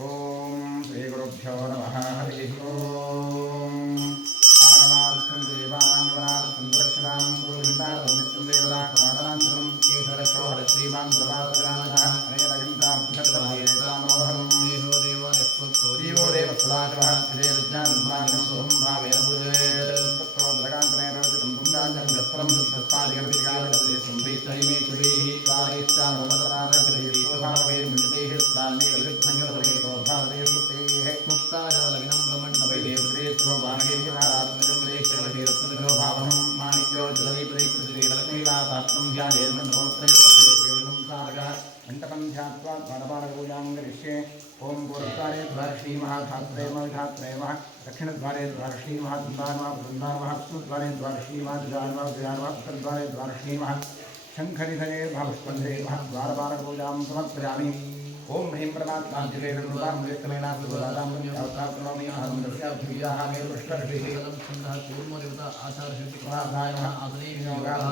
ओम श्री गुरुभ्यो नमः हरि ओम आगमार्थं देवानां संरक्षणां कुरुविन्दां नित्यं देवता प्राणान्तरं केशरक्षो हर श्रीमान् प्रभातरानः अनेनगन्तां पुष्टवाहेतामोहरं देहो देवालयस्वतो जीवो देवस्वादः श्रीविज्ञानविज्ञानं सोहं भावेन पूजयेत् तत्रो द्रगान्तरे रोचितं पुण्डाञ्जं गस्त्रं सुत्तस्मादिकविधिकालस्य संप्रीतैमे शुभैः स्वादिष्टामोमतरादकृतिः शोभावेर्मिणितैः प्राणैर्विघ्नङ्गलवैः माणिक्यो जलदीपदीपृथ्वीलक्ष्मीवासात्मं ध्यायेन्मण्डपं ध्यात्वा द्वारपालपूजां करिष्ये ओं गोरद्वारे द्वारश्रीमहाधात्रे महाधात्रेमः दक्षिणद्वारे द्वारश्रीमहाद्वारमः वृन्दारमः उत्तरद्वारे द्वारश्रीमहाद्वारमः विद्यारमः उत्तरद्वारे द्वारश्रीमः शङ्खनिधये भावस्पन्दे द्वारपालपूजां समर्पयामि ओम ह्रीं परमात्माञ्जलेन कृपामृतकलेन सुरादामृतकरणोमि अहमदस्याभ्युयाः मेरुष्टर्षिः छन्दः कूर्मदेवता आचारशक्तिकलाधायः आदनेवियोगाः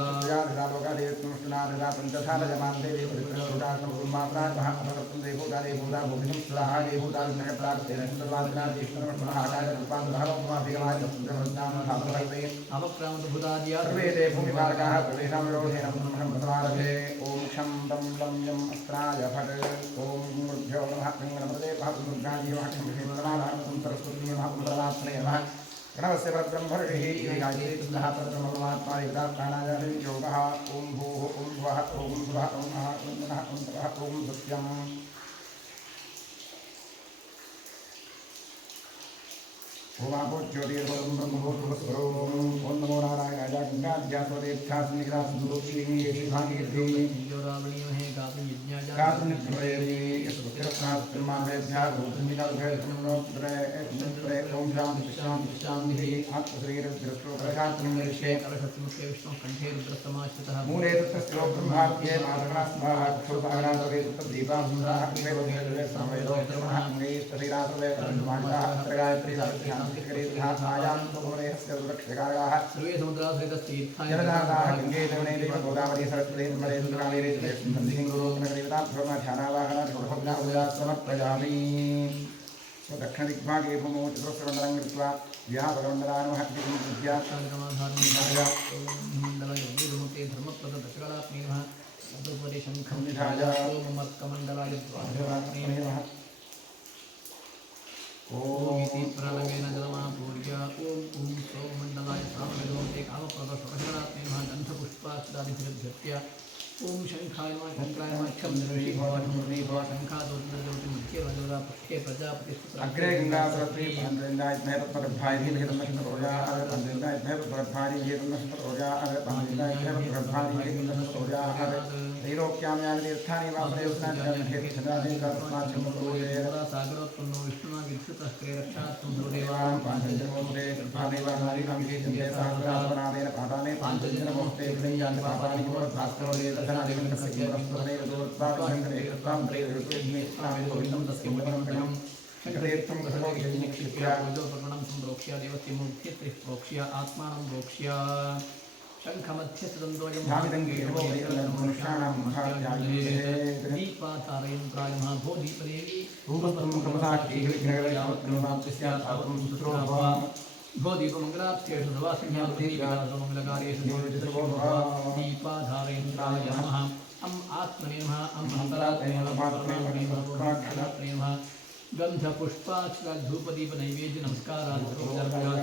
पञ्चथालजमान्देवी पवित्रभूतात्मं कुर्मात्राः अपवर्तं देवभूतादे भूता भूमिं स्वाहा देवभूतादिनकप्राप्तेन सुन्दरवादिनादिष्टमहाकार्यरूपान्तरभवत्माभिगमादिसुन्दरवृन्दामधातुभैते अवक्रामन्तभूताद्या सर्वे ते भूमिमार्गाः प्रवेशां विरोधेन ब्रह्मणं ओम क्षं दं लं यम् अस्त्राय फट् ओम गुरुभ्यो नमः गणपते सरस्वती प्रणवस्य परब्रह्मर्षिः गायत्रीतुल्यः परब्रह्मपरमात्मा युक्ता प्राणायामि योगः ओं भूः ओं भुवः ओं भुवः ओं नः ओं नः ओं तपः ओं सत्यम् ओम आपो ज्योतिर्वरं ब्रह्मभूतस्वरो ओम नमो नारायणाय गंगाध्यात्मदेवध्यात्मनिग्रहसुन्दरोक्षिणी येषिभागीर्धि योरावणीमहे गातुयज्ञाय गातुनित्रये यस्वतिरस्नात्माभ्यः भूतमिकाभ्यः ओम शान्ति शान्ति शान्तिः आत्मशरीरदृष्टोपरशान्तिं निरीक्षे कलशत्मुखे विष्णुः कण्ठे रुद्रस्तमाश्रितः मूले तस्य ब्रह्माद्ये मातृणास्माः क्षोभागणादवे तद्दीपाभुराः विवेदोदये समवेदो धर्मः मुनीस्तशरीरासवे ब्रह्माण्डाः अत्रगायत्री सावित्री सर्वे समुद्राश्रितस्तीर्थाः गंगे जमुने गोदावरी सरस्वती नर्मदे समर्पयामि दक्षिणदिग्भागे भूमौ चतुस्रमण्डलं कृत्वा ओम इति प्रणवेन जलमापूर्य ओम ओम सोममण्डलाय सामवेदोते कामप्रदशरणात्मे नमः गन्धपुष्पाक्षदादिभिर्भ्यत्य ओम शंखाय नमः शंकराय नमः क्षमनिर्षि भवानुर्णि भव शंखादोर्नजोति मध्ये वजोदा पक्षे प्रजापतिस्तु अग्रे गंगासरस्वती पंद्रंदाय महत्वप्रभाय भेदनष्टरोजा अग्रे पंद्रंदाय महत्वप्रभाय भेदनष्टरोजा अग्रे पंद्रंदाय महत्वप्रभाय भेदनष्टरोजा अग्रे त्रैलोक्याम्यानि तीर्थानि वासुदेवस्नादिकर्माचमकोये सागरोत्पन्नो विष्णुना विद्युतः क्रेरक्षात्तं देवानां पाञ्चजन्मोदे कृपादेवानारिणां केचन्दे सहस्रावनादेन पादाने पाञ्चजन्मोक्ते गृह्यान्ति पापानि भास्करोदे दशनादिवन्दस्य परस्परे रुद्रोत्पादशङ्करे कृत्वां त्रैरुत्वेज्ञे स्वामिगोविन्दं तस्य मुदनं प्रणम् शङ्करेत्तं कसलोकियनिक्षिप्य पूजोपकरणं सम्प्रोक्ष्य देवस्य मूर्तित्रिः प्रोक्ष्य आत्मानं प्रोक्ष्य शंखमध्यस्तदन्तोऽयं भाविदङ्गेशमनुष्याणां दीपातारयं प्रायमः भो दीपदेवी रूपं कमसाक्षी विघ्नगणयावत्कृपाप्ति स्यात् आवतं सुत्रो भव भो दीपमङ्गलाप्त्येषु सवासिन्यामङ्गलकार्येषु दीपाधारयं प्रायमः अम् आत्मने नमः अम् अन्तरात्मने नमः गन्धपुष्पाक्षधूपदीप नैवेद्य नमस्कारान्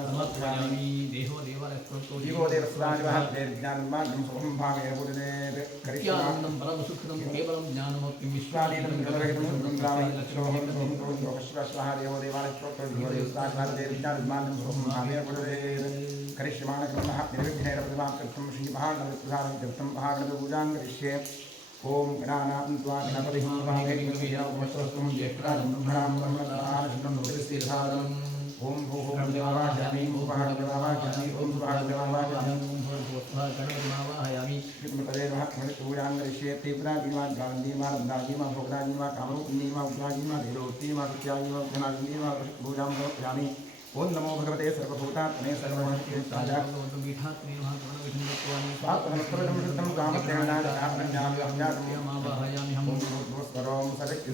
समर्पयामि देहो देवालयस्त्रोतो जीवो देवस्वादिवः ज्ञानमार्गं सुखं भावेन बुद्धेत् करिष्यामि परम सुखदं केवलं ज्ञानमोक्तिं विश्वादीतं जलरहितं सुन्दरावं लक्ष्योहं स्वाहा देवो देवालयस्त्रोतो जीवो देवस्वादिवः ज्ञानमार्गं सुखं भावेन बुद्धेत् करिष्यमाणक्रमः निर्विघ्नेन प्रतिमाप्त्यर्थं श्रीमहागणपतिप्रसादं तीर्थं महागणपतिपूजां करिष्ये ओम गणानान्त्वा गणपतिं वागेन्द्रवियावमस्तुं ज्येष्ठराजं ब्रह्मणां ब्रह्मणाशनं भूतिस्थिरसादनम् ओम भूः देवावाहयामि भूभागदेवावाहयामि ओम भूभागदेवावाहयामि ओम भूर्भुवस्वागणपतिमावाहयामि कृतमतदेवः पूजां करिष्ये तीव्रादिमा गान्धीमा रन्दादिमा भोगरादिमा कामरूपिणीमा उग्रादिमा धीरोत्तीमा सत्यादिमा धनादिमा पूजां करिष्यामि ओम नमो भगवते सर्वभूतात्मने सर्वभूताय मीठात्मे महागणविष्णुत्वानि स्वात्मनस्त्रं शुद्धं कामप्रेरणानां ज्ञानव्याप्यामि हम भूस्वरं सवित्र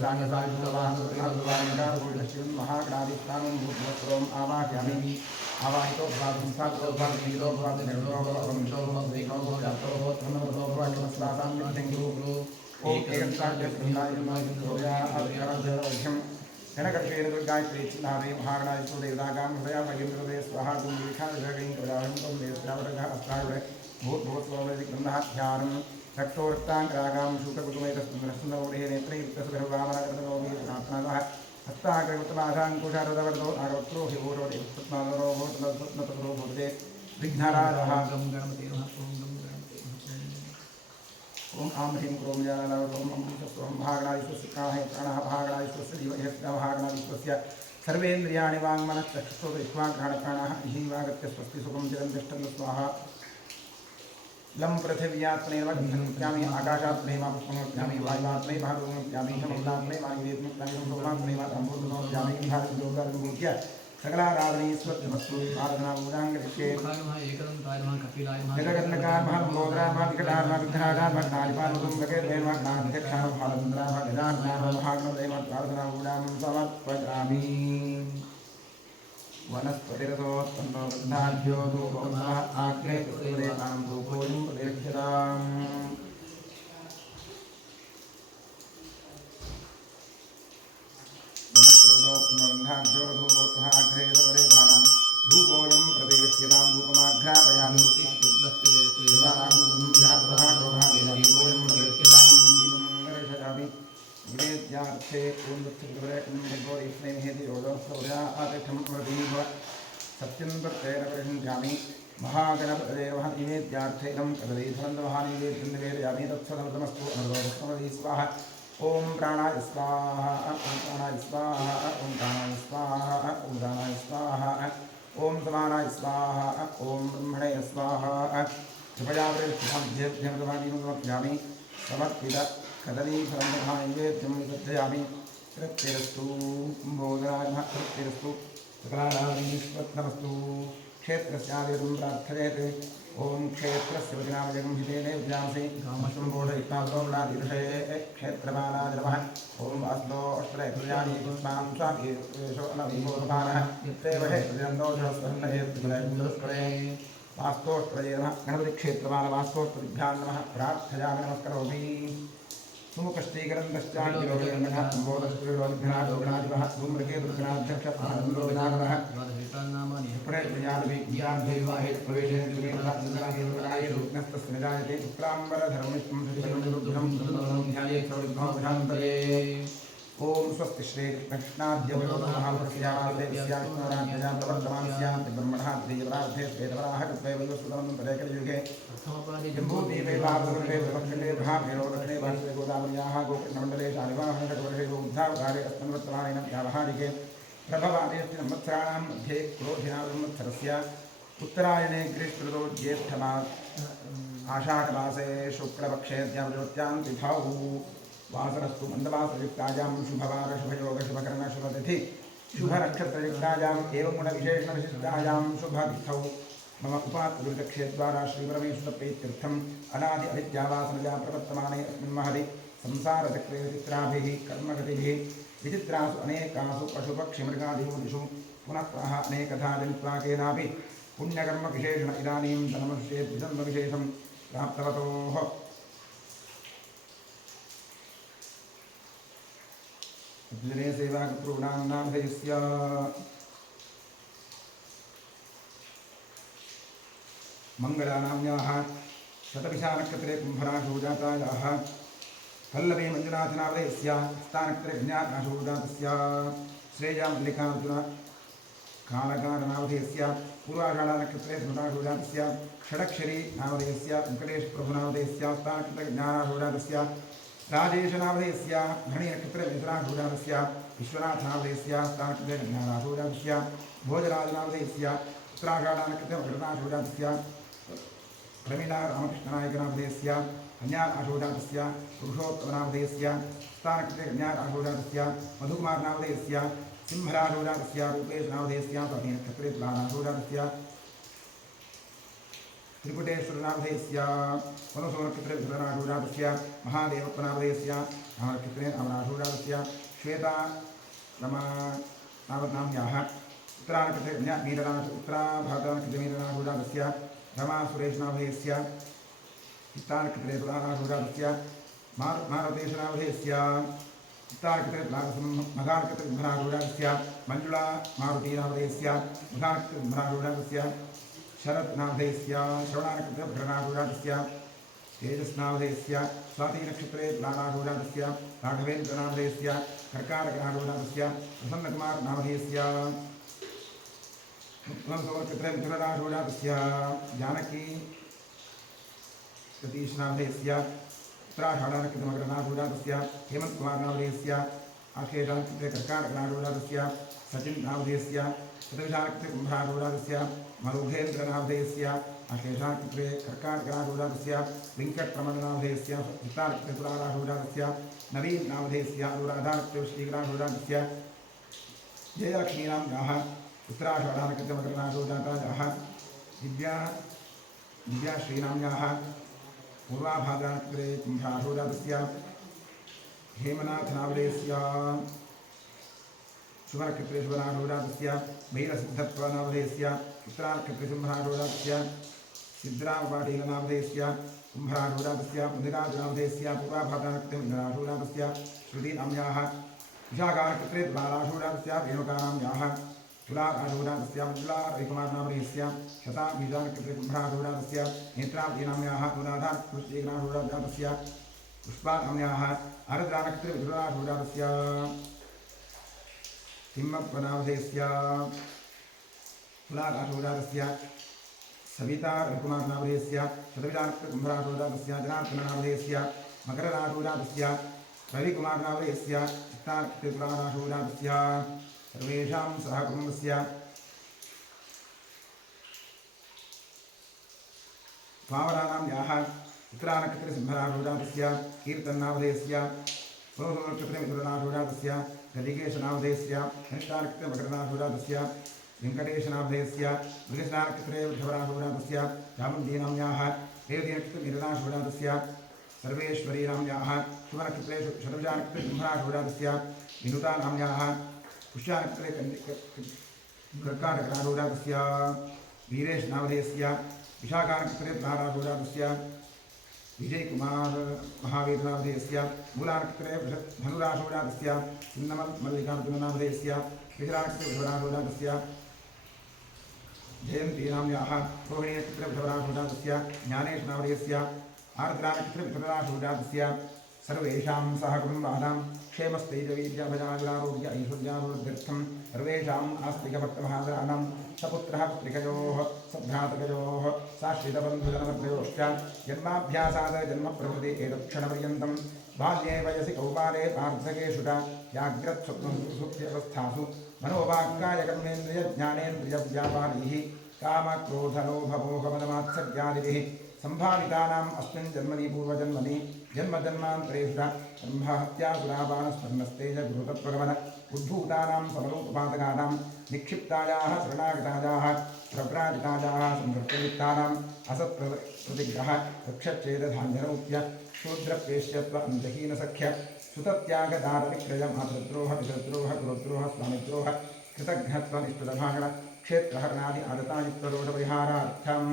महागणाधिष्ठानं भूतवस्त्रम् आवाहयामि आवाहितो भवांसातो भवानीतो भवानिर्णो भवंशो भवन्तो भवत्रो भवत्वस्तासां विद्यङ्गुरु ओम एकस्ताभ्यस्त्रिनायनमायुर्भोया जनकर्षेण दुर्गायत्री चिन्हावे महागणायितो देवतागां हृदया मगिन्द्रदे स्वाहा दुर्विखाजगैं कदाहं तं देवतावरगः अस्तायुरे भूतभूतस्वरविग्रन्थाध्यानं रक्तोरक्ताङ्गरागां शुककुटुमेतस्मरस्नोरे नेत्रैर्तसुरभावनगतनोभिप्रार्थनाः हस्ताग्रगुप्तमाधाङ्कुशारदवर्तो नागवत्रो हिवोरो देवस्पत्नादरो भूतनस्पत्नतरो भूतते विघ्नराजः ओम आम ह्रीं क्रोम ज्ञानानावरोम अमृतस्वं भागणादिस्वस्य प्राणः भागणादिस्वस्य जीवयस्य भागणादिस्वस्य सर्वेन्द्रियाणि वाङ्मनश्चक्षुश्रोत्रविश्वाघ्राणप्राणाः जीवागत्य स्वस्ति सुखं चिरं तिष्ठन्तु स्वाहा लं पृथिव्यात्मनेव गन्धमुच्चामि आकाशात्मनेव पुष्पमुच्चामि वायुवात्मने भागमुच्चामि शमलात्मने वायुवेत्मुच्चामि सोमात्मने वातम्बोधमुच्चामि विहारयोगारुमुच्य सकलाराधनीस्वत्वस्तु आराधनापूजाङ्गरिष्ये जगन्नकारमः मोदरामः विकटारमः विघ्नाकारमः नारिपानुगं भगेर्वेन्मग्नाध्यक्षाः भालचन्द्रामः गजाननामः महागणदेवः प्रार्थनापूजां समर्पयामि वनस्पतिरथोत्पन्नो वृद्धाभ्यो धूपोऽमः आग्ने पुष्पदेवां धूपोऽयं प्रदेक्ष्यताम् धूपोऽयं प्रतिगृह्यतां धूपमाघ्रापयामि विवेद्यार्थे सत्यं प्रत्येन परिषञ्चामि महागणपतये नमः निवेद्यार्थेनं कदलीफलन्दमहानिवेद्यं निवेदयामि तत्सदमस्तु अनर्वस्तमदी स्वाहा ओम प्राणाय स्वाहा ओम प्राणाय स्वाहा ओम प्राणाय स्वाहा ओम प्राणाय स्वाहा ओम समानाय स्वाहा ओम ब्रह्मणे स्वाहा कृपया वृक्षाभ्यभ्यं समर्पयामि समर्पित कदलीफलन्दमहानिवेद्यं विसर्जयामि तृप्तिरस्तु बोधराय नमः तृप्तिरस्तु सकलाराधनीस्वत्नमस्तु क्षेत्रस्यादितं प्रार्थयेत् ओम क्षेत्रस्य वचनामजगं हितेने विजांसि कामश्वं बोधयित्ताद्रोगणादिषये क्षेत्रपालाय नमः ओम वासुदो अष्टरे प्रजानि पुष्पां स्वामीशो नवीमोपमानः यत्तेव हे प्रजन्दोषस्वन्नये त्रिपुरे वास्तोष्टये नमः गणपतिक्षेत्रपाल वास्तोष्टभ्यां नमः प्रार्थयामि नमस्करोमि सुमुखश्रीकरन्दश्चान्तिरोगणः सम्बोधश्रीरोगणादिवः धूम्रके दुर्गणाध्यक्षः आनन्दोविनागरः प्रवेशेन्द्रियस्तस्मिदायते शुक्लाम्बरधर्मिष्ठं ओम स्वस्ति श्री कृष्णाद्य ब्रह्मणः देवराधे श्वेतवराह कृत्वे वैवस्वतमं तदेकलयुगे जम्बूद्वीपे भागवते विभक्षते भागेनो दक्षिणे भागवते गोदावर्याः गोकर्णमण्डले शालिवाहनकटवर्षे गोमुद्धावकारे अस्मन्वर्तमानेन व्यावहारिके प्रभवादेऽस्ति संवत्सराणां मध्ये क्रोधिनां संवत्सरस्य उत्तरायणे ग्रीष्मऋतौ ज्येष्ठमास आषाढमासे शुक्लपक्षे द्यावज्योत्यां तिथौ वासरस्तु मंदवासयुक्तायां शुभवार शुभयोग शुभकर्ण शुभतिथि शुभनक्षत्रयुक्तायाम् एवं गुणविशेषणविशिष्टायां शुभतिथौ मम उपात्तगुरुदक्षेद्वारा श्रीपरमेश्वरप्रीत्यर्थम् अनादि अविद्यावासनया प्रवर्तमाने अस्मिन् महति संसारचक्रे विचित्राभिः कर्मगतिभिः विचित्रासु अनेकासु पशुपक्षिमृगादिषु पुनः पुनः अनेकथा जनित्वा केनापि पुण्यकर्मविशेषण इदानीं जन्मविशेषं प्राप्तवतोः जने सेवाकर्तॄणां नामधेयस्य मङ्गलानाम्याः शतभिषानक्षत्रे कुम्भराशो जातायाः पल्लवी मञ्जुनाथनामधेयस्य हस्तानक्षत्रे कन्याराशो जातस्य श्रेया मल्लिकार्जुन कालकारनामधेयस्य पूर्वाषाढनक्षत्रे धनुराशो जातस्य षडक्षरी नामधेयस्य वेङ्कटेशप्रभुनामधेयस्य हस्तानक्षत्रे कन्याराशो जातस्य राजेशनामधेयस्य धरणीनक्षत्रे मिथुनाशोजातस्य विश्वनाथनामधेयस्य हस्तानक्षत्रे कन्याराशोजातस्य भोजराजनामधेयस्य उत्तराषाढनक्षत्रे मकरनाशोजातस्य प्रमीलारामकृष्णनायकनामधेयस्य कन्याराशोजातस्य पुरुषोत्तमनामधेयस्य हस्तानक्षत्रे कन्याराशोजातस्य मधुकुमारनामधेयस्य सिंहराशोजातस्य रूपेशनामधेयस्य स्वामीनक्षत्रे तुलाराशोजातस्य त्रिपुटेश्वरनामधेयस्य वनसोनक्षत्रे विधुरनाथूजातस्य महादेवत्वनामधेयस्य नामनक्षत्रे नामनाथूजातस्य श्वेता नामनाम्याः उत्तरानक्षत्रे उत्तराभाद्रानक्षत्रे मीननाथूजातस्य रमा सुरेशनामधेयस्य चित्तानक्षत्रे तुलानाथूजातस्य मारुतेशनामधेयस्य चित्तानक्षत्रे मघानक्षत्रे ब्रह्मनाथूजातस्य मञ्जुला मारुतीनामधेयस्य मघानक्षत्रे ब्रह्मनाथूजातस्य शरत्नामधेयस्य श्रवणानक्षत्रे भद्रनाथूजातस्य तेजस्नामधेयस्य स्वातिनक्षत्रे तुलानाथूजातस्य राघवेन्द्रनामधेयस्य कर्काटकनाथूजातस्य प्रसन्नकुमारनामधेयस्य उत्तमसोनक्षत्रे मिथुननाथूजातस्य जानकी सतीशनामधेयस्य उत्तराषाढानक्षत्रे मकरनाथूजातस्य हेमन्तकुमारनामधेयस्य आश्लेषानक्षत्रे कर्काटकनाथूजातस्य सचिन्नामधेयस्य शतविशानक्षत्रे कुम्भनाथूजातस्य मरुधेन्द्रनामधेयस्य आश्लेषानक्षत्रे कर्काटकनाथूजातस्य वेङ्कटरमणनामधेयस्य उत्तरानक्षत्रे तुलानाथूजातस्य नवीननामधेयस्य अनुराधानक्षत्रे श्रीगणाथूजातस्य जयलक्ष्मीनाम्याः उत्तराषाढानक्षत्रे मकरनाथूजातायाः दिव्याश्रीनाम्याः पूर्वाभाद्रानक्षत्रे कुम्भनाथूजातस्य हेमनाथनामधेयस्य शुभनक्षत्रे शुभनाथूजातस्य भैरसिद्धत्वनामधेयस्य उत्तरानक्षत्रे शुम्भनाथूजातस्य सिद्धरामपाटीलनामधेयस्य कुम्भनाथूजातस्य मुनिराजनामधेयस्य पूर्वाभाद्रानक्षत्रे मुनिराजनाथूजातस्य श्रुतिनाम्याः विशाखानक्षत्रे तुलानाथूजातस्य रेणुकानाम्याः तुलानाथूजातस्य मञ्जुलारविकुमारनामधेयस्य शताबीजानक्षत्रे कुम्भनाथूजातस्य नेत्रावतीनाम्याः अनुराधानक्षत्रे पुष्पानाम्याः आरद्रानक्षत्रे विदुरानाथूजातस्य तिम्मप्पनामधेयस्य तुलानाथूजातस्य सविता रविकुमारनामधेयस्य शतविशानक्षत्रे कुम्भनाथूजातस्य जनार्दननामधेयस्य मकरनाथूजातस्य रविकुमारनामधेयस्य चित्तानक्षत्रे तुलानाथूजातस्य सर्वेषां सहकुटुम्बस्य पावनानाम्याः उत्तरानक्षत्रे सिंहनाथूजातस्य कीर्तननामधेयस्य पुनर्नक्षत्रे मिथुननाथूजातस्य गदिकेशनामधेयस्य कनिष्ठानक्षत्रे मकरनाथूजातस्य वेङ्कटेशनामधेयस्य मृगशिरानक्षत्रे वृषभनाथूजातस्य चामुण्डीनाम्याः रेवतीनक्षत्रे मीननाथूजातस्य सर्वेश्वरीनाम्याः शुभनक्षत्रे शतविशानक्षत्रे सिंहनाथूजातस्य विनुतानाम्याः पुष्यानक्षत्रे कर्काटकनाथूजातस्य वीरेशनामधेयस्य विशाखानक्षत्रे तुलानाथूजातस्य विजयकुमार महावीरनामधेयस्य मूलानक्षत्रे धनुराथूजातस्य चिन्नमल्लिकार्जुननामधेयस्य विजरानक्षत्रे वृषभनाथूजातस्य जयन्तीनाम्याः रोहिणीनक्षत्रे वृषभनाथूजातस्य ज्ञानेशनामधेयस्य आर्द्रानक्षत्रे मिथुननाथूजातस्य सर्वेषां सहकुटुम्बानां क्षेमस्थैर्यवीर्यभजाविरारोग्य ऐश्वर्याभिवृद्ध्यर्थं सर्वेषाम् आस्तिकभक्तमहाजनानां सपुत्रः पुत्रिकयोः सभ्रातकयोः साश्रितबन्धुजनमर्दयोश्च जन्माभ्यासाद जन्मप्रभृति एतत्क्षणपर्यन्तं बाल्ये वयसि कौमारे वार्धकेषु च जाग्रत्स्वप्नसुप्त्यवस्थासु मनोवाक्कायकर्मेन्द्रियज्ञानेन्द्रियव्यापारैः कामक्रोधलोभमोहमदमात्सर्यादिभिः सम्भावितानाम् अस्मिन् जन्मनि पूर्वजन्मनि जन्मजन्मान्तरेषु ब्रह्महत्यासुरापानस्मरणस्तेज गुरुतत्वगमन उद्भूतानां समरूपपातकानां निक्षिप्तायाः शरणागतायाः प्रव्राजितायाः संवृत्तयुक्तानाम् असत्प्रतिग्रह वृक्षच्छेदधान्यनौप्य शूद्रप्रेष्यत्व अन्धहीनसख्य सुतत्यागदारविक्रय मातृद्रोह पितृद्रोह गुरुद्रोह स्वामिद्रोह कृतघ्नत्वनिष्ठुरभागण क्षेत्रहरणादि आदतायुक्तदोषपरिहारार्थं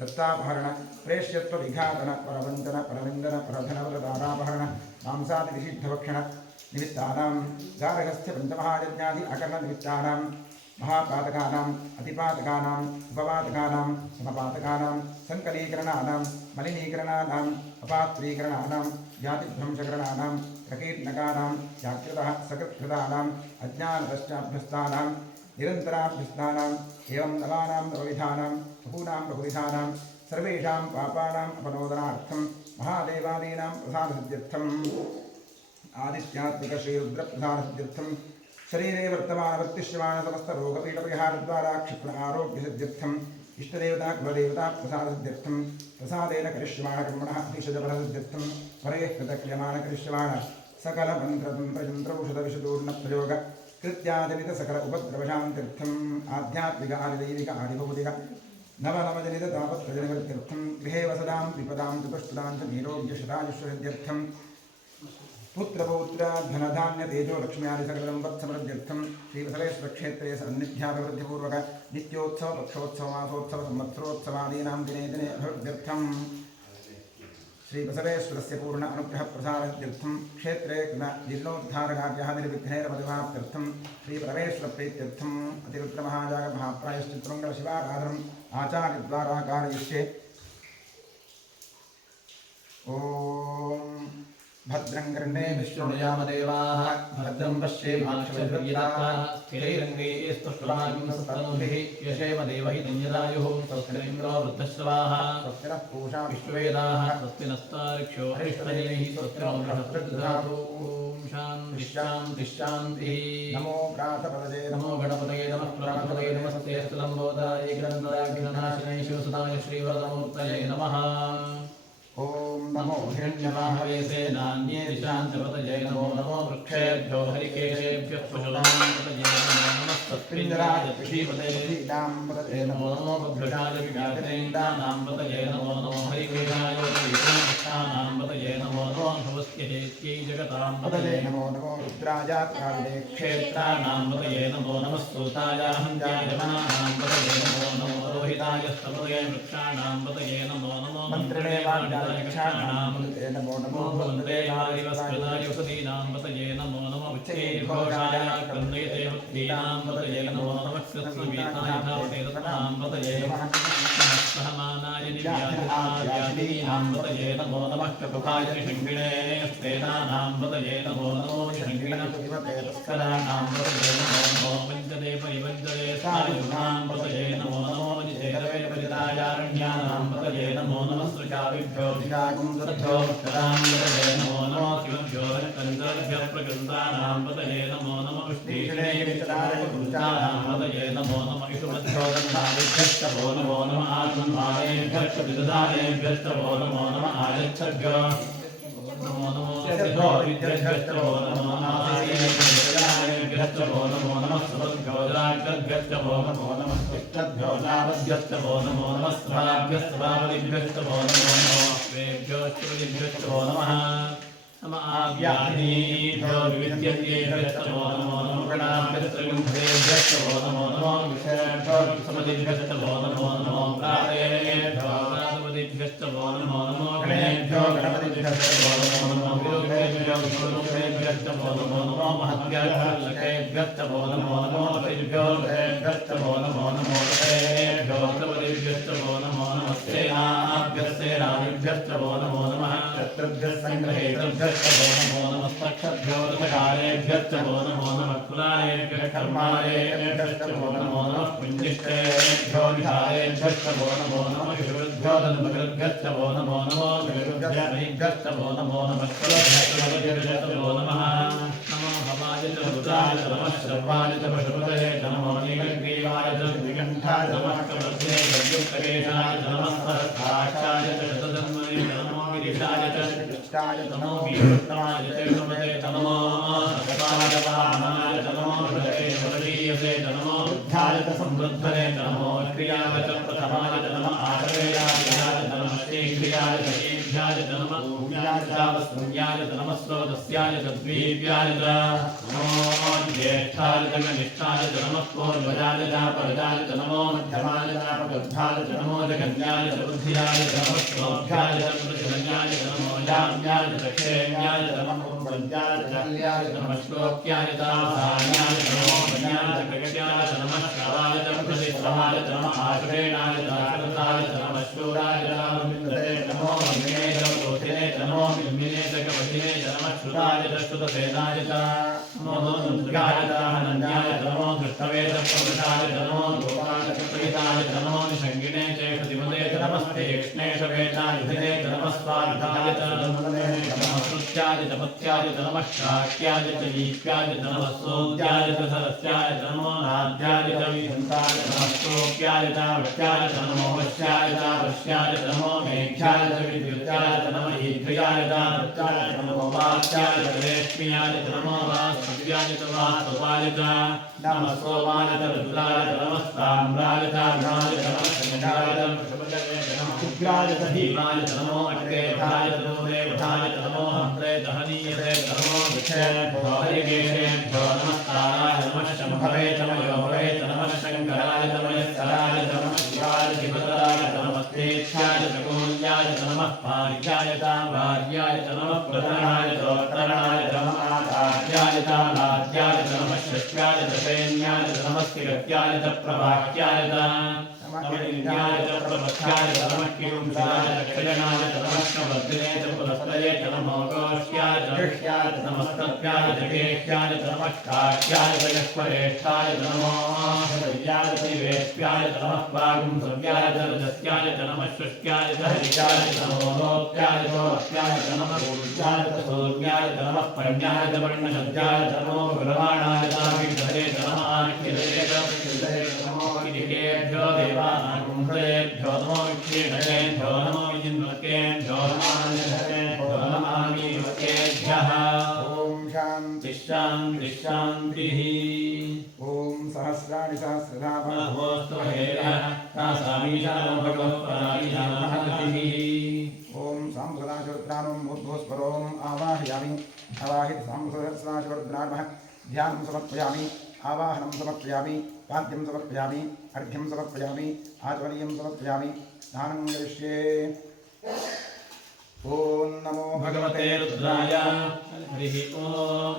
दत्तापहरण प्रेष्यत्व विघातन परवंदन परविंदन परधनवरदारापहरण मांसादिनिषिद्धभक्षण निमित्तानां गार्हस्थ्य पंचमहायज्ञादि अकर्ण निमित्तानां महापातकानाम् अतिपातकानाम् उपपातकानां समपातकानां संकलीकरणानां मलिनीकरणानाम् अपात्रीकरणानां जातिभ्रंशकरणानां प्रकीर्णकानां जागृतः सकृत्कृतानाम् अज्ञानपश्चाभ्यस्तानां निरन्तराभ्यस्तानाम् एवं नवानां नवविधानां बहूनां बहुविधानां सर्वेषां पापानाम् अपनोदनार्थं महादेवादीनां प्रसादसिद्ध्यर्थम् आदित्यात्मिकश्रीरुद्रप्रसादसिद्ध्यर्थं शरीरे वर्तमानवर्तिष्यमाण समस्तरोगपीठपरिहारद्वारा क्षिप्र आरोग्यसिद्ध्यर्थम् इष्टदेवता कुलदेवता प्रसादसिद्ध्यर्थं प्रसादेन करिष्यमाण कर्मणः अतिशयफलसिद्ध्यर्थं परेः कृतक्रियमाण करिष्यमाण सकलमन्त्रतन्त्रयन्त्रौषधविषदूर्णप्रयोग कृत्याजनित सकल उपद्रवशान्त्यर्थम् आध्यात्मिक आदिदैविक आदिभौतिक नवनवजनिततापत्रजनगत्यर्थं गृहे वसदां विपदां चतुष्पदां च नीरोग्यशतायुष्वृद्ध्यर्थं पुत्रपौत्राधनधान्यतेजो लक्ष्म्यादिसकलं वत्समृद्ध्यर्थं श्रीवसवेश्वरक्षेत्रे सन्निध्याभिवृद्धिपूर्वक नित्योत्सव पक्षोत्सव मासोत्सव संवत्सरोत्सवादीनां दिने दिने अभिवृद्ध्यर्थं श्रीबसवेश्वरस्य पूर्ण अनुग्रहप्रसादार्थं क्षेत्रे जिल्लोद्धारकार्यः निर्विघ्नेन प्रतिभाप्त्यर्थं श्रीपरमेश्वरप्रीत्यर्थम् अतिरुद्रमहाजागमहाप्रायश्चित्रमङ्गलशिवाराधनम् आचार्यद्वारा कारयिष्ये। ॐ भद्रं कर्णे विष्णुयामदेवाः भद्रं पश्येमाक्षभिर्यजत्राः स्थिरैरङ्गैः स्तुष्टुवांसस्तनूभिः यशेम देवहि धन्यदायुः स्वस्तिरिन्द्रो वृद्धश्रवाः स्वस्तिनः पूषा विश्ववेदाः स्वस्तिनस्तार्क्ष्यो हरिष्ठजनैः स्वस्तिनो बृहस्पतिर्दधातु। ॐ शान्तिः शान्तिः शान्तिः। नमो प्रातपदये नमो गणपतये नमः प्रणपतये नमस्ते स्तुलम्बोदराय ग्रन्थराय शिवसुताय श्रीवरदमूर्तये नमः। ॐ नमो हिरण्यवाहवेसे नान्ये दिशान्तपतये नमो नमो वृक्षेभ्यो हरिकेशेभ्यः पशुनांपतये नमो नमः सत्पिञ्जराय श्रीपतये पदये नमो नमो बभ्रजाय विज्ञातेन्द्राणांपतये नमो नमो हरिकेशाय विष्णुभक्तानांपतये नमो नमो भवस्यहेत्यै जगतांपतये नमो नमो रुद्राय क्षेत्राणांपतये नमो नमः सूताय हन्त्याय जनानांपतये नमो नमो रोहिताय स्तपतये वृक्षाणांपतये नमो नमो मन्त्रिणे क्षाणांपतये नमो नमो वन्देवादिवस्कृताय वसतीनांपतये नमो नमो उच्चैर्घोषाय क्रन्दयते भक्तीनांपतये नमो नमः कृत्स्नवीताय धावते रत्नांपतये सहमानाय निर्व्याजनायादीनांपतये नमो नमः ककुकाय शङ्किणे स्तेनानांपतये नमो नमो शङ्किणस्कराणांपतये नमो नमो वञ्जते परिवञ्जते सायुनांपतये नमो नमो वनिशेरवे परितायारण्यानांपतये नमो नमः सृजाविभ्यो धिरागुंसभ्यो भक्तांपतये नमो नमो शिवभ्यो रक्तनिधर्भ्यः प्रकृतानांपतये नमो नमः पुष्टीषणे विचरायकुंजानांपतये नमो नमः इषुमध्यो दन्तादिभ्यश्चभो नमो नमः आत्मभावेभ्यश्च विदधानेभ्यश्चभो नमो नमः आयच्छभ्यो नमो नमो विद्यभ्यश्चभो नमो नासीभ्यश्चभो नमो नमः सुभद्भ्यो जराभ्यश्चभो नमो नमः पुष्टभ्यो लाभभ्यश्चभो नमो नमः स्वाभ्यस्वावलिभ्यश्चभो नमो नमः स्वेभ्योश्चभ्यश्चभो नमः नम आव्याधीभ्यो विविध्येभ्यश्चभो नमो नमः गणाभ्यश्चगुंभ्यश्चभो नमो नमः विषयभ्यो समदिभ्यश्चभो नमो नमः प्रातेभ्यो प्रातपदिभ्यश्चभो नमो नमः गणेभ्यो गणपतिभ्यश्चभो नमो नमः विरुद्धेभ्यो विष्णुभ्यश्चभो नमो नमः महद्भ्यश्चभो नमो नमः तेभ्यो तेभ्यश्चभो नमो नमः तेभ्यो प्रपदिभ्यश्चभो नमो नमः सेनाभ्यश्चेनादिभ्यश्चभो नमो नमः शत्रुभ्यस्सङ्ग्रहेतभ्यश्चभो नमो नमः पक्षभ्यो रथकारेभ्यश्चभो नमो नमः कुलालेभ्यः कर्मालेभ्यश्चभो नमो नमः पुञ्जिष्टेभ्यो विहारेभ्यश्चभो नमो नमः विषुभ्यो धन्मकृभ्यश्चभो नमो नमो विरुद्धभ्यश्चभो नमो नमः कुलभ्यश्चभो नमः नमो भवाय च रुद्राय च नमः सर्वाय च पशुपतये च नमो नीलग्रीवाय च निकण्ठाय च नमः कमर्दे युक्तकेशाय च नमः सहस्राक्षाय च शतजन्मने च नमो गिरिशाय च कृष्णाय च नमो वीरोत्तमाय च विष्णुपते च नमो सपाय वामनाय च नमो हृदये वदीयसे च नमो बुद्धाय च समृद्धने च नमो क्रियाय च प्रथमाय च नमः आश्रयाय च नमः शीघ्रियाय च शीघ्राय च नमः भूम्याय च वस्त्रम्याय च नमः स्रोतस्याय च द्वीप्याय च नमो ज्येष्ठाय च कनिष्ठाय च नमः पूर्वजाय च परजाय च नमो मध्यमाय च प्रबुद्धाय च नमो जगन्याय च बुद्धियाय च नमः श्लोभ्याय च प्रतिजन्याय च नमो याम्याय च क्षेम्याय च नमः पूर्वज्याय च कल्याय च नमः श्लोक्याय च सान्याय च नमो मन्याय च प्रगट्याय च नमः श्रवाय च प्रतिश्रवाय च नमः आश्रेणाय च आश्रिताय च नमः शूराय च नमो मिने च रोधिने च नमो मिने च कवचिने च नमः श्रुताय च श्रुतसेनाय च नमो दुर्गाय च हनन्याय च नमो दृष्टवे च प्रवृताय च नमो गोपाय च प्रीताय च नमो निषङ्गिने च प्रतिमते च नमस्ते कृष्णेशवे च युधिने च नमः स्वायुधाय च नमः श्रुत्याय च पत्याय च नमः शाक्याय च लीप्याय च नमः सोद्याय च सरस्याय च नमो नाद्याय च विहन्ताय च नमः श्लोक्याय च वश्याय च नमो वश्याय च वश्याय च नमो मेघ्याय च विद्युत्याय च नमः ईध्याय च वृत्ताय च नमो वात्याय च रेश्म्याय च नमो वास्तव्याय च वासुपाय च नमः सोमाय च रुद्राय च नमस्ताम्राय च अग्नाय च नमः शङ्खाय च वृषभकवे च नमः उग्राय च भीमाय च नमो अग्रेधाय च देवधाय च नमो हन्त्रे च हनीयते च नमो वृक्षेभ्यो हरिकेशेभ्यो नमस्ताराय नमः शम्भवे च मयोभवे च नमः शङ्कराय च मयस्कराय च नमः शिवाय शिवतराय च नमस्तेक्षाय च कोल्याय च नमः पार्याय च वार्याय च नमः प्रतरणाय च उत्तरणाय च नमः आचार्याय च नाद्याय च नमः शक्याय च सैन्याय च नमः स्थिरत्याय च प्रभाक्याय च नमः प्रभक्ष्याय च नमः किंशाय च क्षयणाय च नमः शमद्रे च पुलस्तये च नमो गोष्याय च ऋष्याय च नमस्तत्याय च केह्याय च नमः काक्याय च यक्ष्वरेष्ठाय च नमो हृदयाय च वेश्याय च नमः वागुंसव्याय च रजस्याय च नमः शुष्क्याय च हरियाय च नमो लोक्याय च वक्याय च नमः ऊर्जाय च सूर्याय च नमः पर्ण्याय च वर्णशब्दाय च नमो गुरवाणाय च विष्णवे च नमः आख्यदये च नमो किरिकेभ्यो देवानागुंसयेभ्यो नमो विक्षीणयेभ्यो नमो विजिन्वकेभ्यो नमो नमामिवकेभ्यः ॐ शान्तिः शान्तिः शान्तिः ॐ सहस्राणि सहस्रधा बाहोस्तु हेयः तासामीशानो भगवत्परामीशानः ॐ सांसदाशुद्राणं मूर्ध्वस्वरोम् आवाहयामि आवाहित सांसदस्राशुद्राणः ध्यानं समर्पयामि आवाहनं समर्पयामि पाद्यं समर्पयामि अर्घ्यं समर्पयामि आचमनीयं समर्पयामि स्नानं करिष्ये ॐ नमो भगवते रुद्राय हरिः ॐ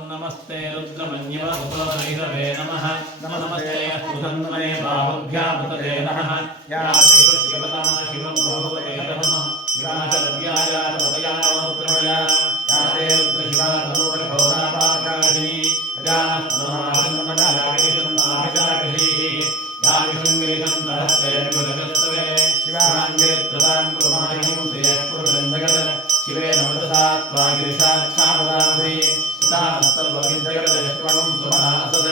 नमस्ते रुद्रमन्यवसुतैरवे नमः नमस्ते सुधन्वने बाहुभ्यामुतते नमः या शिवतमा शिवं भगवते नमः शिवाशरव्याय तपदयामोत्रमय या ते रुद्रशिवा तनोरघोरापाकाशिनी प्रजानमनागरिषन्ताभिजागरीः या विशृङ्गरिषन्तहस्ते विपुलकस्तवे शिवाङ्गिरित्रतां कुर्माहिं श्रियः शिवे नमतसा त्वागिरिशाच्छामदान्धि तामस्तर्वविद्यगतयश्वगं सुमनासद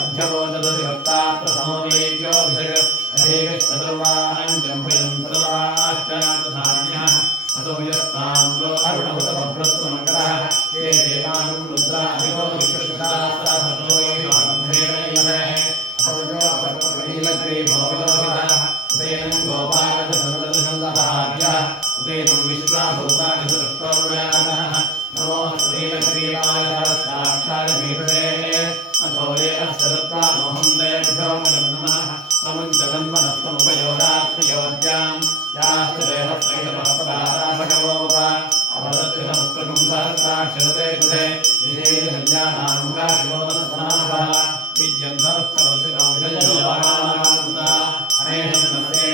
अध्यबोधदति भक्ता प्रथमो वेद्योऽभिषय अधेकश्चतुर्वाहं सर्वाश्चातधान्यः अतो यस्ताम्रो अरुणवतमभ्रस्तु मकरः ये देवानुं रुद्राभितो विश्वशुद्धासहतो येषागन्धेनैवः अतो यो अपरपनीलग्रीवो विलोहितः उदयनं गोपालसन्दर्शन्दहार्यः उदयनं विश्वाभूतानि सृष्टोर्वयानः नमो श्रीलग्रीवाय साक्षाय मीढे अथो ये अस्य दत्तामोहं देभ्यो नमः नमं जगन्मनस्तमुपयोगात्मयोज्यां याश्च देवस्वैतमपदारा भगवोप अवदत्रितमस्तकं सहस्राक्षरते कृते विशेषसंज्ञानानुगाशिवोदनसनाभः विद्यन्तरस्तमसिकांशयोगानामुता अनेकं नमस्ते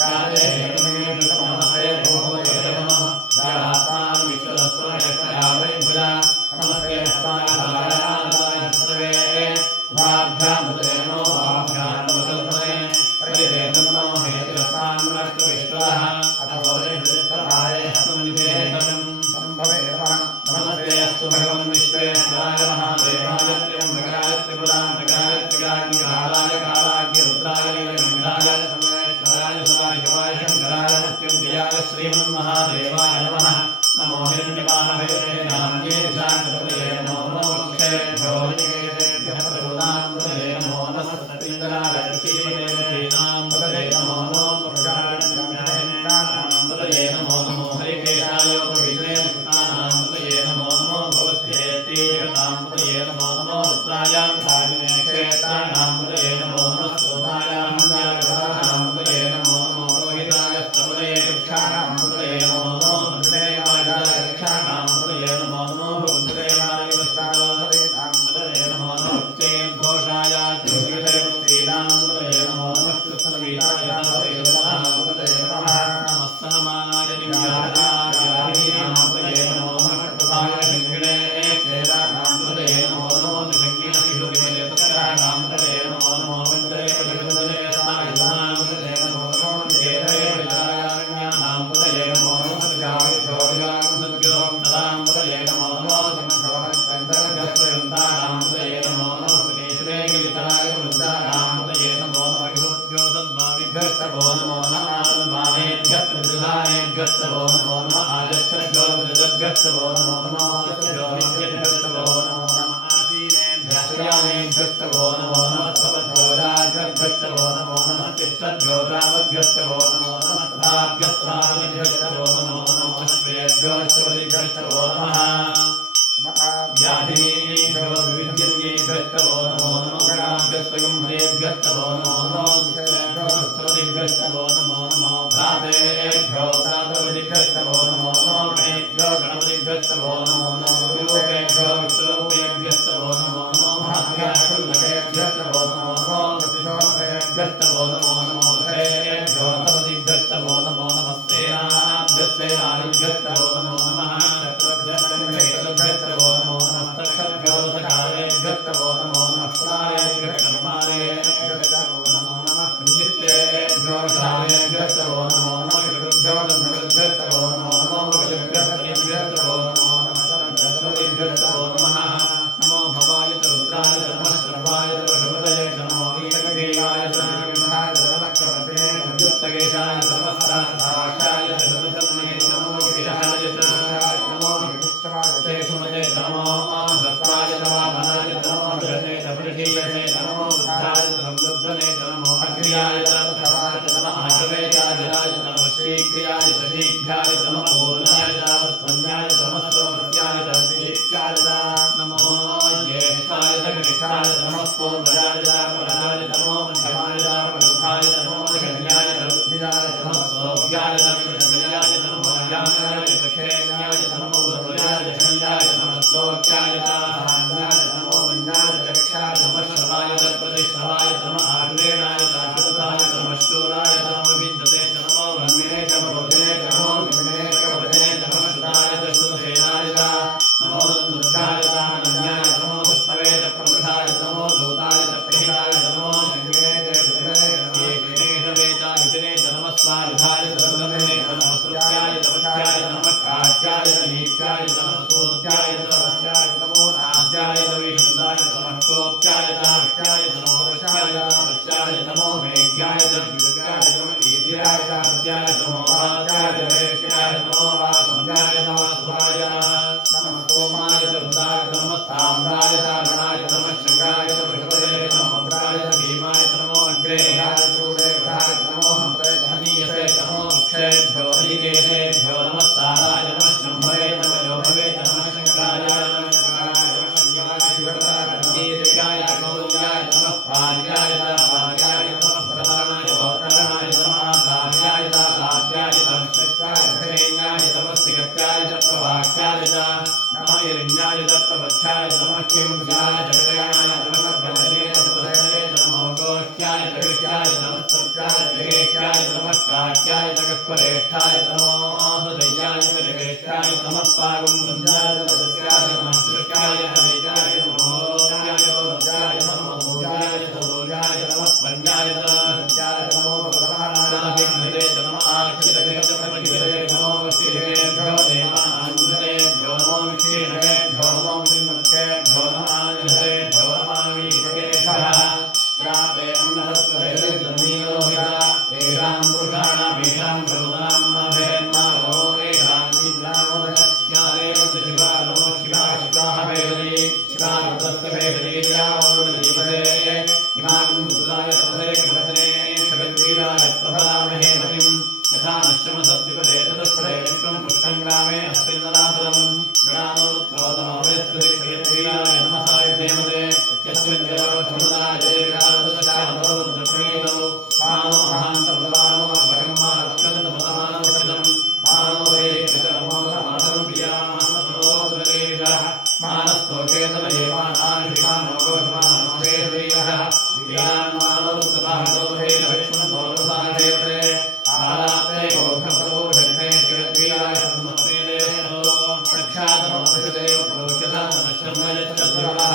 या ते हेतुमेषुषमनसे भोगवते नमः यातान् विश्वदस्त्रयक्षयावैभुजा नमस्ते हस्ताय हलायाय सर्वे उभाभ्यामुदे नमो भाभ्यां नमोदुर्भवे परिदेतं नमो हेतिरसाम्राष्ट्रविश्वाः अथो देशस्थाय हस्तनिधेतनं सम्भवे नमः नमस्ते अस्तु भगवन् विश्वेश्वराय महादेवाय त्र्यम्बकाय त्रिपुरान्तकाय त्रिकाग्निकालाय कालाग्नि रुद्राय नीलकण्ठाय सर्वेश्वराय सदाशिवाय शङ्कराय मृत्युञ्जयाय श्रीमन्महादेवाय नमः नमो हिरण्यवाहवे नाम्ये दिशाङ्गपतये नमो नमो वृक्षेभ्यो निकेतेभ्यः प्रचोदाम्बते नमो नमः सतीन्द्राय ऋषिदेवतीनाम्बते नमो नमो पुरुषाणाम्बते नमो नमो हरिकेशाय उपविजने मुक्तानाम्बते नमो नमो भवत्येतीयताम्बते नमो नमो रुद्रायां सागिने क्षेत्राणाम्बते नमो नमः स्तोतायां जागराणाम्बते नमो नमो रोहिताय स्तवदये वृक्षाणाम्बते नमो नमो भद्रेवाय रक्षाणाम्बते नमो नमो भवद्रेवाय वस्त्राम्बते नमो नमो चेद्घोषाय श्रीराम्बते नमो नमः कृष्णवीराय नमः नमस्समानाय दिव्यानाम्बते नमो नमः कृपाय शङ्किणे क्षेत्राणाम्बते नमो नमो निषङ्गिणशिशुविमलेतस्कराणाम्बते नमो नमो वञ्चरे पटिपदने सायुधाम्बते नमो नमो देवे विदायारण्यानाम्बते नमो नमः सद्योगुसद्योक्तराम्बते नमो नमो समखवनस्कन्दरगस्वयन्तानाम्बते नमो नमः केशवे गिरितराय वृद्धानाम्बते नमो नमः विभोज्योतद्भाविभ्यस्तभो नमो नमः आत्मानेभ्यः प्रतिधानेभ्यस्तभो नमो नमः आगच्छद्भ्यो विदद्भ्यस्तभो नमो नमः आगच्छद्भ्यो विद्यद्भ्यस्तभो नमो तावद्भ्यस्तवो नमो नमः तथाभ्यस्तावद्भ्यस्तवो नमो नमः अश्वेभ्योऽश्वदिभ्यस्तवो नमः व्याधिभ्यो विविध्यन्येभ्यस्तवो नमो नमो गणाभ्यस्तगं हरेभ्यस्तवो नमो नमो दुःखेभ्योऽश्वदिभ्यस्तवो नमो नमो भ्रातेभ्यो भ्रातृभ्यस्तवो नमो नमो गणेभ्यो गणपतिभ्यस्तवो नमो नमो विरूपेभ्यो विष्णुरूपेभ्यस्तवो नमो नमो महाभ्याक्षुल्लकेभ्यस्तवो नमो नमो भ्यस्तवो नमो नमो भ्रेभ्यो तपतिभ्यस्तवो नमो नमस्तेनाभ्यस्तेनादिभ्यस्तवो नमो नमः भ्यस्तवो नमो नमस्तक्षभ्यो सकालेभ्यस्तवो नमो नमः प्रायेभ्यस्तमारेभ्यस्तवो नमो नमः नित्येभ्यो शालेभ्यस्तवो नमो नमः कृभ्यो नमस्भ्यस्तवो नमो नमो गजभ्यस्तवो नमो नमः तत्सविभ्यस्तवो नमः नमो भवाय रुद्राय नमः सर्वाय वृषभदये नमो नीलकण्ठेयाय विमलाय नमः युक्तकेशाय सर्वस्ताक्षाय सर्वधर्मये नमो गिरिहाय नमो शुमते नमो हस्ताय नमः नमो जने तपृषीयसे नमो रुद्राय समृद्धने नमो अग्र्याय तपथवाय नमः आशवेयाय जलाय नमः शीघ्राय शीघ्राय नमः पूर्णाय स्पन्याय नमः स्वस्याय तद्वीक्षाय नमो ज्येष्ठाय कनिष्ठाय नमः पूर्वजाय परजाय नमो मध्यमाय प्रमुखाय नमो गण्याय रुद्धिजाय नमः सोभ्याय नमः नमो यानाय दक्षिणाय नमो पूर्वजाय शल्याय नमः श्लोक्याय धान्याय नमो मन्याय दक्षाय नमः श्रवाय प्रतिष्ठाय नमः आग्नेयाय दाशुताय नमः शूराय नमः विन्दते नमो ब्रह्मणे नमो नमो विष्णे नमः श्रुताय दशुसेनाय नमो दुर्गाय नन्याय नमो कृष्णवे प्रमुखाय नमो दूताय प्रेहाय नमो नमः स्वायुधाय सर्वधर्मने नमः श्रुत्याय नमस्याय नमः काट्याय नीत्याय नमः सूर्याय नमो नाद्याय नवीषन्दाय नमः कोप्याय नाट्याय नमो वर्षाय नमो मेघ्याय दीर्घाय नमः ईद्याय चार्याय नमो वात्याय वेश्याय नमो वाग्मयाय नमः सुभाय नमः सोमाय रुद्राय नमः ताम्राय दारुणाय नमः शृंगाय वृषभदये नमः उग्राय भीमाय नमो अग्रेयाय चूडेभ्याय नमो धनीयसे नमो वृक्षेभ्यो हरिदेशेभ्यो नमस्ताराय नमः शम्भवे नमः योभवे नमः शङ्कराय दीर्घाय मौल्याय नमः भार्याय भार्याय नमः प्रधानाय भवतरणाय नमः कार्याय कार्याय नमस्काय भवेन्याय नमः सिगत्याय च प्रवाक्याय च नमः हिरण्याय च प्रवच्छाय नमः किंस्याय जगदयाय नमः गणने च प्रदये नमो गोष्ठ्याय जगत्याय नमः सत्याय जगेष्याय नमः काट्याय जगत्परेष्ठाय नमो हृदयाय जगेष्ठाय नमः पागं गुञ्जाय वदस्याय नमः श्रुत्याय हरियाय नमो ज्याय नमः भोजाय भोजाय नमः पन्याय नमो प्रभानाय नमः आक्षितये नमो श्रीभ्यो देवानां नमो विष्णुभ्यो नमो विष्णुभ्यो नमः हरेभ्यो नमः वीरकेभ्यः प्राप्ते अन्नहस्तवेदनीलोहिता येषां पुरुषाणामेषां करुणां भेन्मारो येषां शिवादेव शिवा नमो शिवा शिवाः वेदनी शिवा रुद्रस्य वेदनी यावोर्दीपते इमां रुद्राय तपसे कवचने शगद्वीराय प्रभरामहे मतिं यथा नश्यमसद्विपदे चतुष्पदे विश्वं पुष्टं ग्रामे अस्मिन्नदातरं गणानो रुद्रोतमो वेत्सुरीराय नमः सायुधेमते यस्मिन् देवसमुदाय देवराजस्यामो रुद्रप्रणीतौ मानो महान्तमदानो भगम्मा रक्षन्तमतमानोषितं मानो वे कृतनमोदमानं प्रियामानसरोद्रदेशः मानस्तोकेतमयेमानानिषिकामो घोषमानस्वेदीरः ध्यान्मानोरुद्रभागो हेन विष्णुभोरुसादेवते आलाप्ते घोषमतो षण्णे जगद्वीराय सन्मस्तेदेशो रक्षातमोषदेव प्रोषदानशर्मयच्छद्विवाः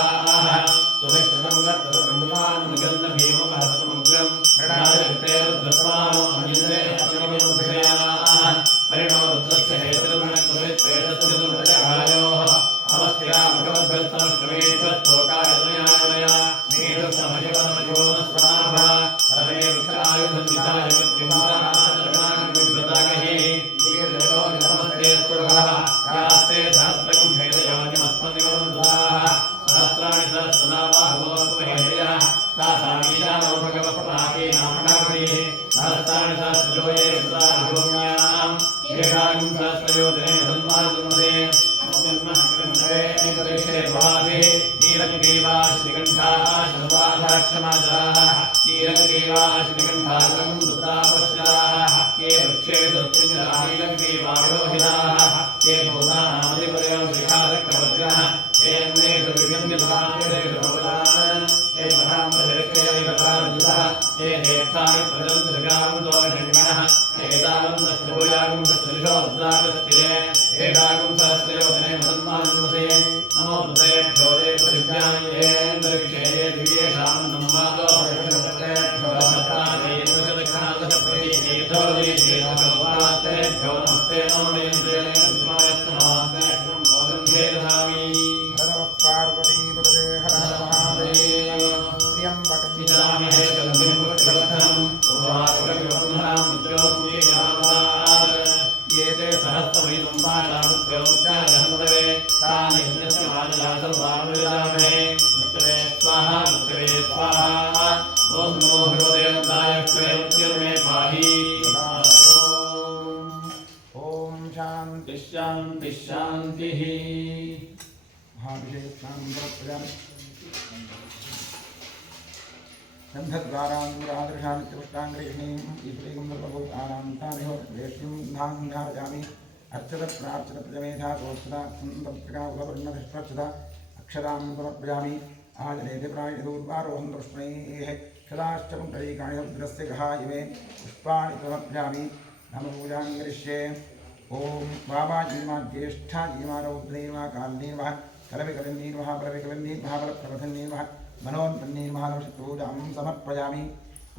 सुविष्णुतं गत्तरुब्रह्मानं गन्धभीममहतमुग्रं ऋणायतेरुद्रस्वानो अमिन्द्रे अस्मिन्मुषयाः परिणो रुद्रस्य हेतुर्गुणकवित्वेदस्य दुर्जयायोः अवस्थया भगवद्भक्तश्रमेश्वस्तोकाय त्वयानया नीरुक्षमशिवनमजोनस्वनाभ रवे वृक्षायुधन्विताय विद्युंसानाचरणान्विव्रताकहि ईर्जयो नमस्ते स्पुरः यास्ते सहस्रकं हेदयोनिमस्मदिवरुन्धाः सहस्राणि सहस्रनामाः भवस्वहेदयः तासामीशानो भगवत्पाके नामनाभिः प्रजोये रुद्राभूम्याम् एकागं सहस्रयोजने सन्मार्गमते निर्महकृन्धरे निकरेशे भावे नीलकग्रीवाश्रीकण्ठाः शर्वाधाक्षमाजराः नीलकग्रीवाश्रीकण्ठाः वृद्धापश्राः ये वृक्षेषु नीलकग्रीवायोहिताः ये भूतानामधिपतयो शिखाचक्रवर्तिनः ये अन्येषु विगम्यधानेषु भवतान् ये महामधिरक्षयैकतारुजः ये देवतानि प्रजन्तगामदोषङ्गणः एतावन्तस्तोयागं सत्रिशो रुद्रागस्थिरे एकागं सहस्रयोजने वसन्मानमसे नमो मृतेभ्यो ये पृथिव्यानि येन्द्रविषये दिव्येषां नम्मातो सप्ताहेन्द्रशतघ्नादशप्रतिहेतो देशेभ्यो नमस्ते नमोन्द्रेण दधामि पार्वतीपदे हर हर महादेव त्र्यम्बकं चितामहे कल्पिं पुष्पवर्धनं ये ते सहस्रमयितं पाशामुद्योमुद्यायहन्तवे तानि यज्ञस्य वाजलासर्वानुजामहे मृत्यवे स्वाहा मृत्यवे स्वाहा ॐ नमो भगवते क्वे पाहि ओम शांति शान्ति शान्तिः महाभिषेकां गन्धद्वारान्मुरादृशानित्यपुष्टाङ्गृहिणीं ईश्वरीं सर्वभूतानां वेष्टिं धान्धारयामि अर्चत प्रार्चत प्रजमेधा सोत्सदा सुन्दरप्रकाशवर्णधिष्ठदा अक्षरां समर्पयामि आजनेति प्रायदूर्वारोहं दृष्णैः क्षदाश्च पुण्डरीकाणि रुद्रस्य गहायिमे पुष्पाणि समर्पयामि नमपूजां करिष्ये ॐ बाबाजीमा ज्येष्ठा रौद्रीर्वा काल्नीर्वः कलविकलिन्नीर्वः बलविकलिन्नीर्वः बलप्रवधन्नीर्वः मनोन्पन्नीर्वः नवशक्तिपूजां समर्पयामि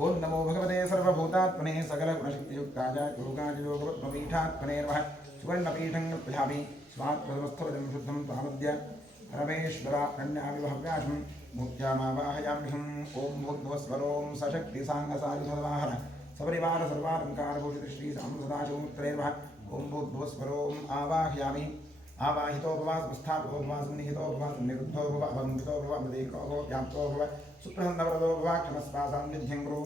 ॐ नमो भगवते सर्वभूतात्मने सकलगुणशक्तियुक्ताय योगायोगपद्मपीठात्मनेर्वः सुवर्णपीठं कल्पयामि स्वात्मवस्थवजं शुद्धं त्वामद्य परमेश्वराकन्याविभव्याशं मूर्त्यामावाहयाम्यहम् ॐ भूद्भुवस्वरों सशक्तिसाङ्गसायुधवाहन सपरिवार सर्वालङ्कारभूषित श्री साम्सदाशिवमुत्तरेर्वः ॐ भूद्भुवस्वरोम् आवाहयामि आवाहितोपवासमस्थापितोपवासं निहितोपवासं निरुद्धोपव अवन्दितोपव मदेकोपव व्याप्तोपव सुप्रसन्नवरदोपव क्षमस्वासान्निध्यं कुरु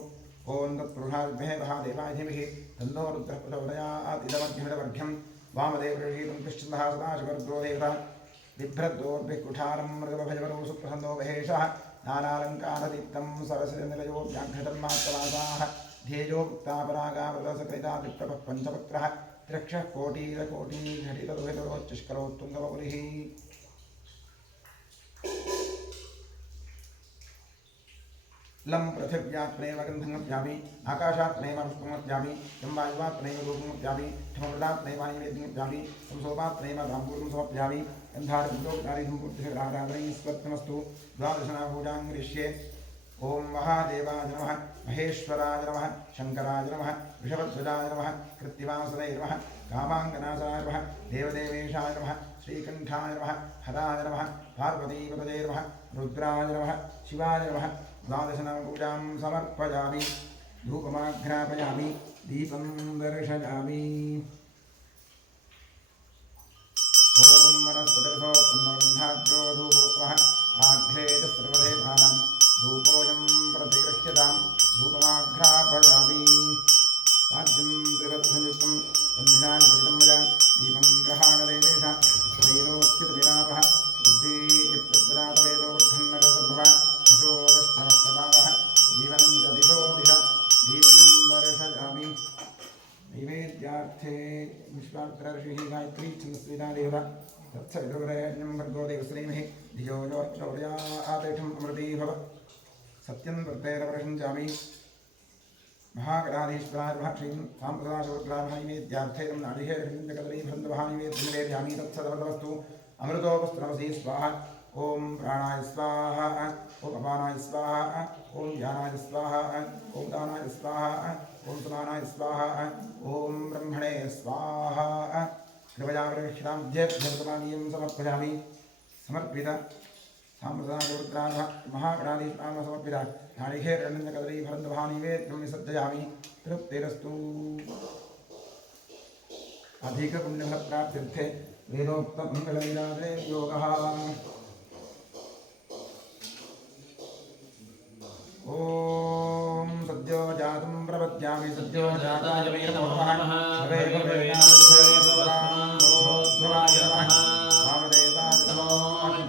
ॐ तत्पुरुषादिभ्ये महादेवाय धीमहि तन्नो रुद्रः प्रचोदयात् इदमर्घ्यमिदमर्घ्यं वामदेवऋषीतं तिष्ठन्तः सदाशिवरुद्रो देवता बिभ्रद्रोर्भिः कुठारं मृगभजवरो सुप्रसन्नो महेशः नानालङ्कारदीप्तं सरसिजनिलयो व्याघ्रतं मात्रवासाः ध्येयो मुक्तापरागावृतसकृता विप्रभः पञ्चपत्रः त्र्यक्षः कोटिरकोटिघटितदुहितरोच्चष्करोत्तुङ्गवपुलिः लं पृथिव्यात्मनेव गन्धमप्यामि आकाशात्मनेव पुष्पमप्यामि यं वायुवात्मनेव रूपमप्यामि ठमवृदात्मनेवानिवेद्यमप्यामि संसोपात्मनेव ताम्बूलं समप्यामि गन्धारबुद्धोक्तारिधम्पूर्तिषराराधनैस्वत्नमस्तु द्वादशनाभूजां करिष्ये ॐ महादेवाय नमः महेश्वराय नमः शङ्कराय नमः वृषभध्वजाय नमः कृत्तिवासुदेवाय नमः कामाङ्गनाशाय नमः देवदेवेशाय नमः श्रीकण्ठाय नमः हराय नमः पार्वतीपतये नमः रुद्राय नमः शिवाय नमः द्वादशनामपूजां समर्पयामि धूपमाघ्रापयामि दीपं दर्शयामि ॐ वनस्पतिरसोत्पन्नगन्धाढ्यो धूपोत्तमः आघ्रे च सर्वदेवानां धूपोऽयं प्रतिगृह्यतां धूपमाघ्रापयामि साध्यं त्रिवत्संयुक्तं बन्धिनानिपतितं मया दीपं ग्रहाणदेवेश वैरोक्यतविरापः बुद्धिप्रदातवेदो वर्धन्नगसद्भव अशोकश्चमश्चपावः जीवनं च दिशो दिश दीपं दर्शयामि नैवेद्यार्थे विश्वामित्रऋषिः गायत्री छन्दस्विना देवता तत्सवितुर्वरेण्यं भर्गो देवश्रीमहि धियो यो प्रचोदयात् अमृती भव सत्यं वर्तेरप्रशंसामि महागणाधीश्वराय नमः श्रीं साम्प्रदाशवरुद्रामहैवेद्यार्थेन नारिकेलकदलीभृन्दवहानिवेद्यनिवेद्यामि तत्सदवस्तु अमृतोपस्त्रमसि स्वाहा ॐ प्राणाय स्वाहा ॐ अपानाय स्वाहा ॐ ध्यानाय स्वाहा ॐ दानाय स्वाहा ॐ समानाय स्वाहा ॐ ब्रह्मणे स्वाहा कृपया प्रवेक्षिताभ्यर्थमानीयं समर्पयामि समर्पित साम्प्रदायवरुद्रामः महागणाधीश्वरामः समर्पित नारिकेलकदलीभृन्दवहानिवेद्यं निसर्जयामि तृप्तिरस्तु अधिकपुण्यफलप्राप्त्यर्थे वेदोक्तमङ्गलविराजने योगः ॐ सद्यो जातं प्रपद्य समर्पयामि सद्यो जाताय वै नमो नमः भवे भवे भवद्भवाय नमः वामदेवाय नमो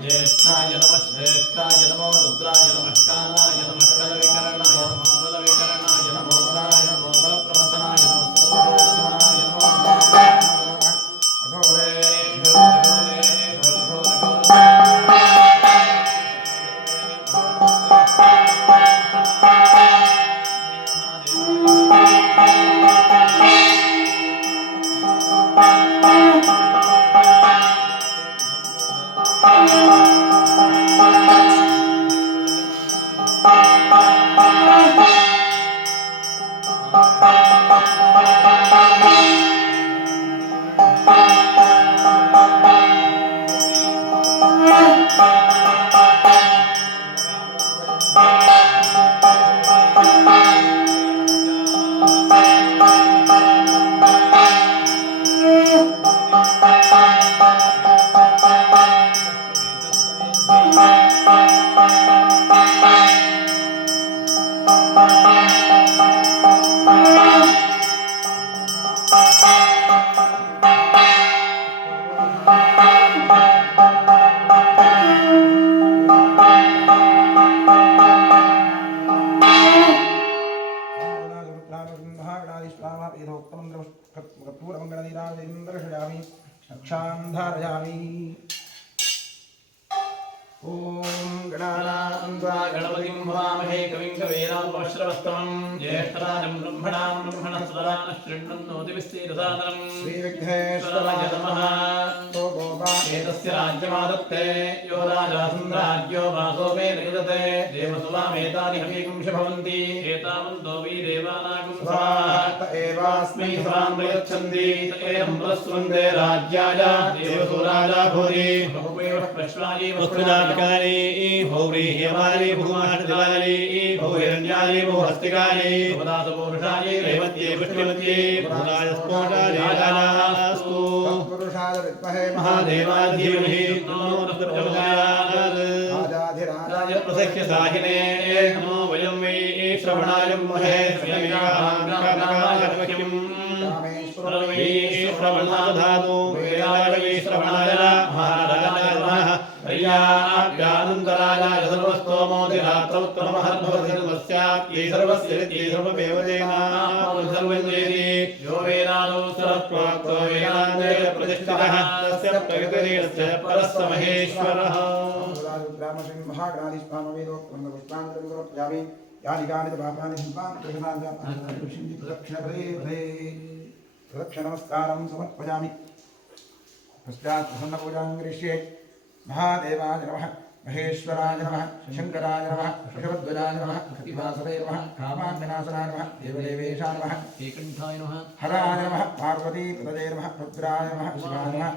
ज्येष्ठाय नमः श्रेष्ठाय नमो रुद्राय नमः कालाय नमः कलविकरणाय नमः बलविकरणाय नमो बलाय नमो बलप्रमथनाय नमः सर्वभूतनाय नमो गणपतिं भवामहे कविं कवीनामुपश्रवस्तमं ज्येष्ठराजं ब्रह्मणां ब्रह्मणस्वरान् शृण्वन्नोतिविस्तीर्णसादरं श्रीविघ्नेश्वराय नमः एतस्य राज्यमादत्ते यो राजासुन्द्राज्यो वासो मे निगदते देवसुवामेतानि हवीकुंश भवन्ति एतावन्तो वै देवानागुं स्वाहा एवास्मै स्वां प्रयच्छन्ति एवं प्रस्वन्दे राज्याय देवसुराजा भूरि बहुवेव प्रश्वायि वस्तुनाटकानि भौरी हेमानि भूमाष्टदिलानि भौहिरण्यानि भूहस्तिकानि भवदासपुरुषाय रेवत्ये पुष्टिमत्ये भूराय स्फोटाय राजानास्तु पुरुषाय विद्महे महादेवाय धीमहि तन्नो प्रचोदयात् आजाधिराजाय प्रसख्य साहिने नमो वयं वै श्रवणाय महे श्रीकाङ्काय वक्यं श्रवणाधातु वेदाय वै श्रवणाय महाराजाय नमः प्रियाभ्यानन्तरायाय सर्वस्तोमोदिरात्रौत्तममहद्भवति सर्वस्याप्यै सर्वस्य नित्यै सर्वमेवदेनामसर्वञ्जेति यो वेदादौ सरप्रोक्तो वेदान्ते प्रतिष्ठितः तस्य प्रगतिरेणस्य परस्य महेश्वरः रुद्रामश्रीं महागणाधिष्ठामवेदोक्तं पुष्पाञ्जलिं समर्पयामि यानि कानि च पापानि शिल्पानि प्रदक्षिणनमस्कारं समर्पयामि पश्चात् प्रसन्नपूजां करिष्ये महादेवाय नमः महेश्वराय नमः शंकराय नमः ऋषभध्वजाय नमः कपिवासवे नमः कामान्विनाशनाय नमः देवदेवेशाय नमः श्रीकण्ठाय नमः हराय नमः पार्वतीपतये नमः रुद्राय नमः शिवाय नमः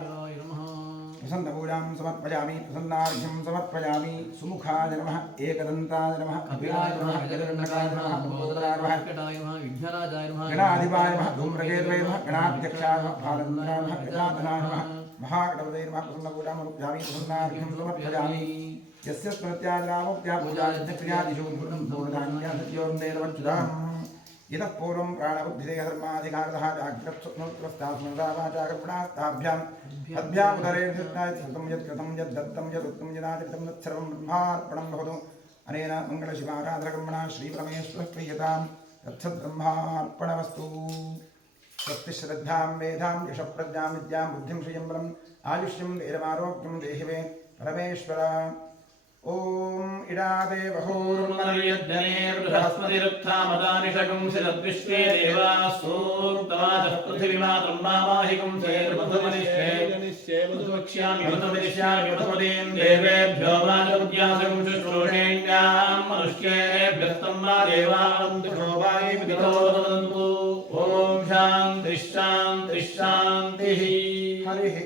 प्रसन्नपूजां समर्पयामि प्रसन्नार्घ्यं समर्पयामि सुमुखाय नमः एकदन्ताय नमः कपिलाय नमः गजकर्णकाय नमः लम्बोदराय नमः वेङ्कटाय नमः विघ्नराजाय नमः गणाधिपाय नमः धूम्रकेतवे नमः गणाध्यक्षाय नमः भालचन्द्राय नमः गजाननाय नमः महागणपतये नमः प्रसन्नपूजां समर्पयामि प्रसन्नार्घ्यं समर्पयामि यस्य स्मृत्यादिनामोक्त्या पूजायज्ञक्रियादिषु पूर्णधान्यासत्योर्नेरवच्युताम् इतः पूर्वं प्राणबुद्धिदेहधर्माधिकारतः जाग्रत्स्वप्नोत्तरस्तास्मृतावाचाकर्मणास्ताभ्याम् अभ्यामुदरेर्धृष्टाय सतं यत्कृतं यद्दत्तं यदुक्तं यदादितं तत्सर्वं ब्रह्मार्पणं भवतु अनेन मङ्गलशिवाराधनकर्मणा श्रीपरमेश्वरः प्रीयतां तत्सद्ब्रह्मार्पणमस्तु स्वस्ति श्रद्धां मेधां यशप्रज्ञां विद्यां बुद्धिं श्रियं बलम् आयुष्यं वीरमारोग्यं देहि मे परमेश्वर ओम इडादे बृहस्पतिरुत्थामदानिषगुंसिद्विश्वे देवासूक्तमाचः पृथिवीमात्रं मामाहिकुं चेर्मधुमनिष्ये मधुवक्ष्यामि मधुमदिष्यामि मधुमदीं देवेभ्यो वाचमुद्यासगुं शुश्रूषेण्यां मनुष्येभ्यस्तं वा देवावन्तु शोभायै विदितो वदन्तु ओम शान्तिः शान्तिः शान्तिः हरिः